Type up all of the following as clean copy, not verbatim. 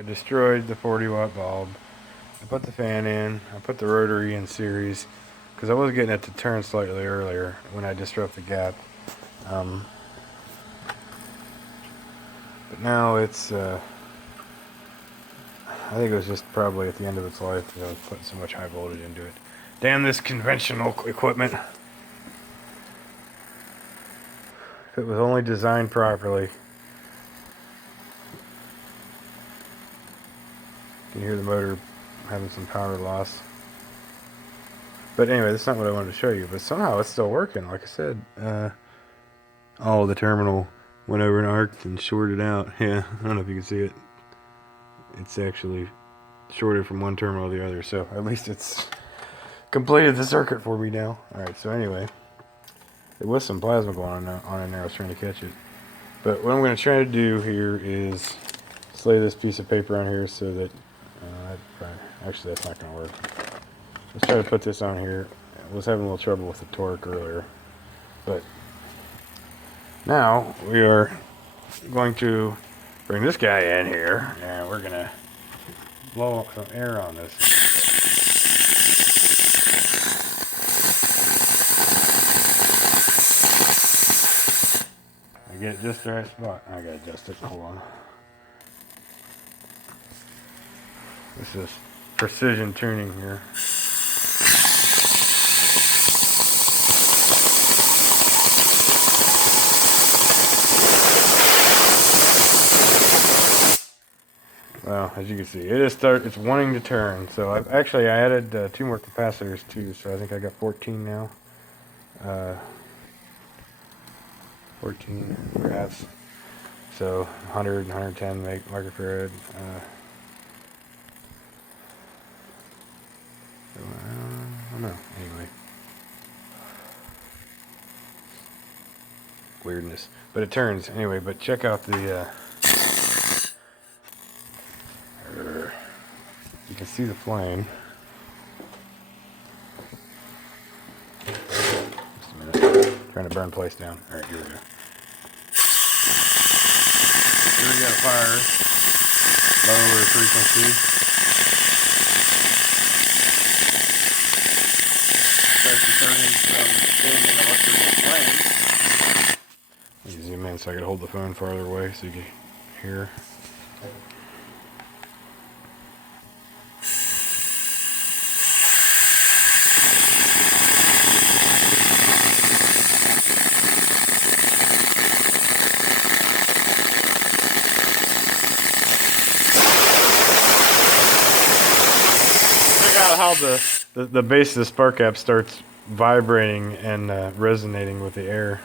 I destroyed the 40-watt bulb. I put the fan in. I put the rotary in series because I was getting it to turn slightly earlier when I disrupt the gap. But now it's, I think it was just probably at the end of its life that I was putting so much high voltage into it. Damn this conventional equipment. If it was only designed properly. You can hear the motor having some power loss. But anyway, that's not what I wanted to show you. But somehow it's still working. Like I said, oh, the terminal went over and arced and shorted out. Yeah, I don't know if you can see it. It's actually shorted from one terminal to the other. So at least it's completed the circuit for me now. Alright, so anyway, there was some plasma going on in there. I was trying to catch it. But what I'm going to try to do here is lay this piece of paper on here so that, actually that's not going to work. Let's try to put this on here. I was having a little trouble with the torque earlier. But now we are going to bring this guy in here and we're going to blow some air on this. I get it just the right spot. I gotta adjust it. Hold on. This is precision tuning here. Well, as you can see, it's wanting to turn. So I added 2 more capacitors too. So I think I got 14 now. 14 perhaps. So 100 and 110 microfarad. I don't know. Anyway. Weirdness. But it turns anyway. But check out the... you can see the flame. Just a minute. Trying to burn place down. Alright, here we go. Here we got a fire. Lower frequency. Let me zoom in so I can hold the phone farther away so you can hear. How the base of the spark gap starts vibrating and resonating with the air.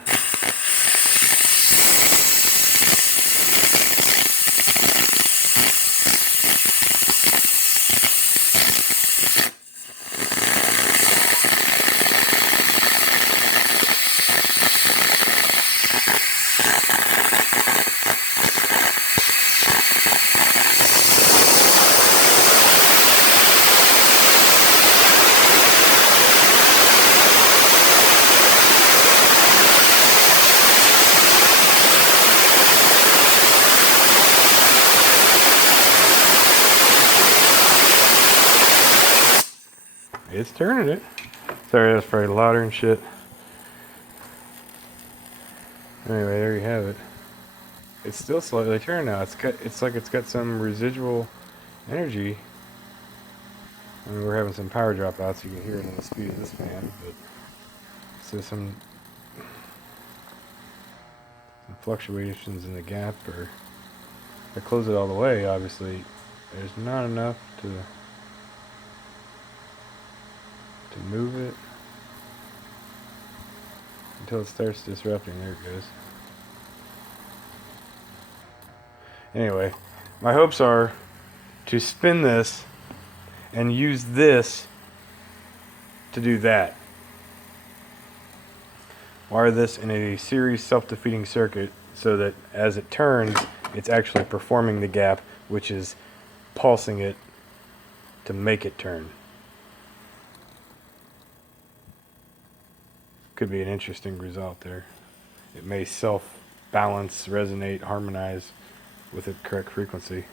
It's turning it. Sorry, that's probably louder and shit. Anyway, there you have it. It's still slightly turned now. It's like it's got some residual energy. I mean, we're having some power dropouts. You can hear it in the speed of this fan, but so some fluctuations in the gap, or if I close it all the way, obviously there's not enough to move it until it starts disrupting. There it goes. Anyway, my hopes are to spin this and use this to do that. Wire this in a series self-defeating circuit so that as it turns, it's actually performing the gap, which is pulsing it to make it turn. Could be an interesting result there. It may self-balance, resonate, harmonize with the correct frequency.